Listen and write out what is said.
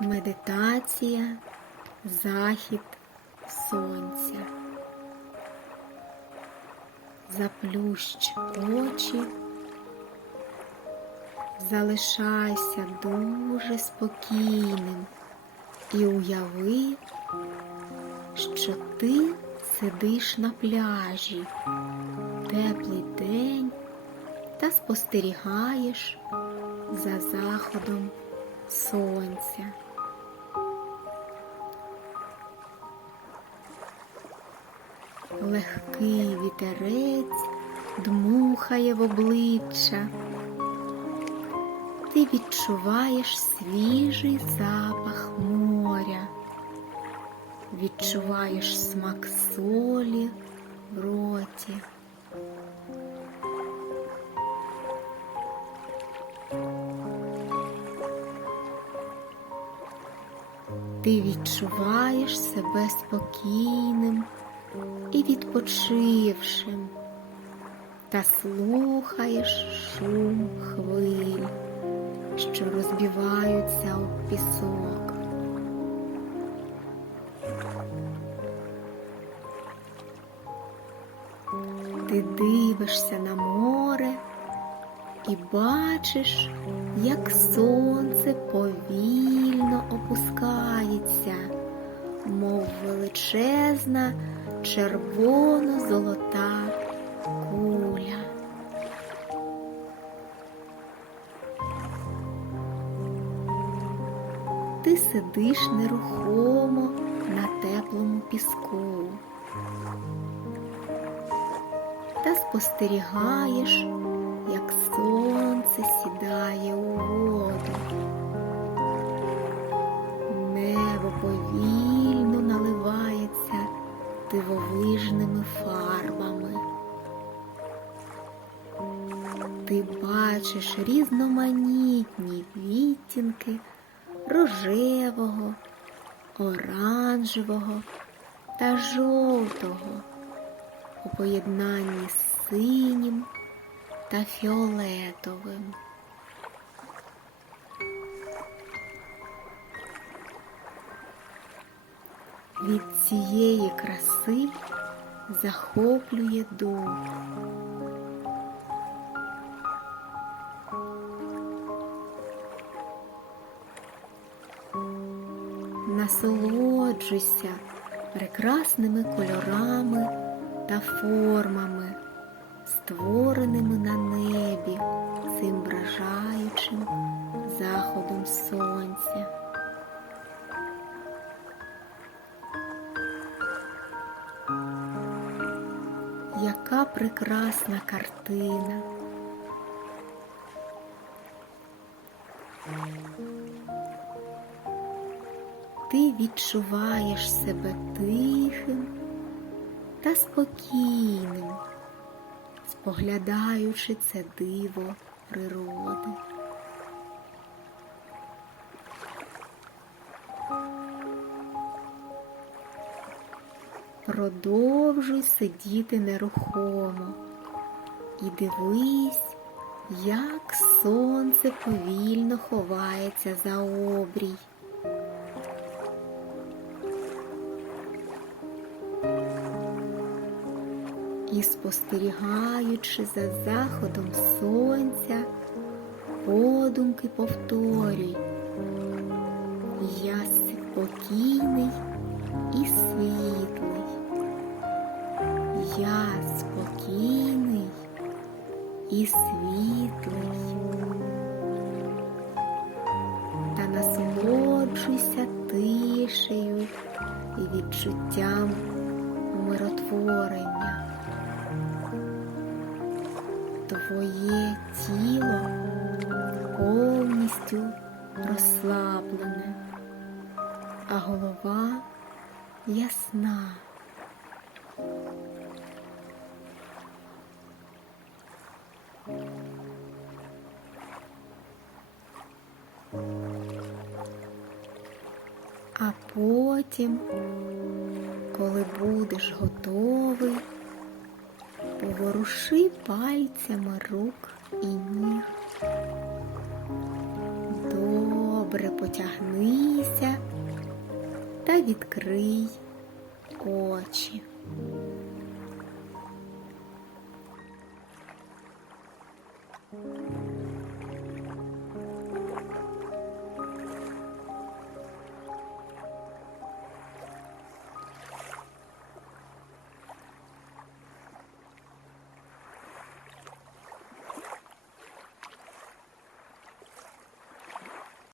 Медитація, захід сонця. Заплющ очі, залишайся дуже спокійним і уяви, що ти сидиш на пляжі, теплий день та спостерігаєш за заходом сонця. Легкий вітерець дмухає в обличчя. Ти відчуваєш свіжий запах моря, відчуваєш смак солі в роті. Ти відчуваєш себе спокійним і відпочившим та слухаєш шум хвиль, що розбиваються у пісок. Ти дивишся на море і бачиш, як сонце повільно опускається, мов величезна червоно-золота куля. Ти сидиш нерухомо на теплому піску та спостерігаєш, як сонце сідає у воду. Небо повільно наливається дивовижними фарбами. Ти бачиш різноманітні відтінки рожевого, оранжевого та жовтого у поєднанні з синім та фіолетовим. Від цієї краси захоплює дух. Насолоджуйся прекрасними кольорами та формами, створеними Яка прекрасна картина. Ти відчуваєш себе тихим та спокійним, споглядаючи це диво природи. Продовжуй сидіти нерухомо. І дивись, як сонце повільно ховається за обрій. І спостерігаючи за заходом сонця, подумки повторюй, я спокійний і світлий, я спокійний і світлий, та насолоджуйся тишею і відчуттям умиротворення. Твоє тіло повністю розслаблене, а голова ясна. потім, коли будеш готовий, поворуши пальцями рук і ніг. Добре потягнися та відкрий очі.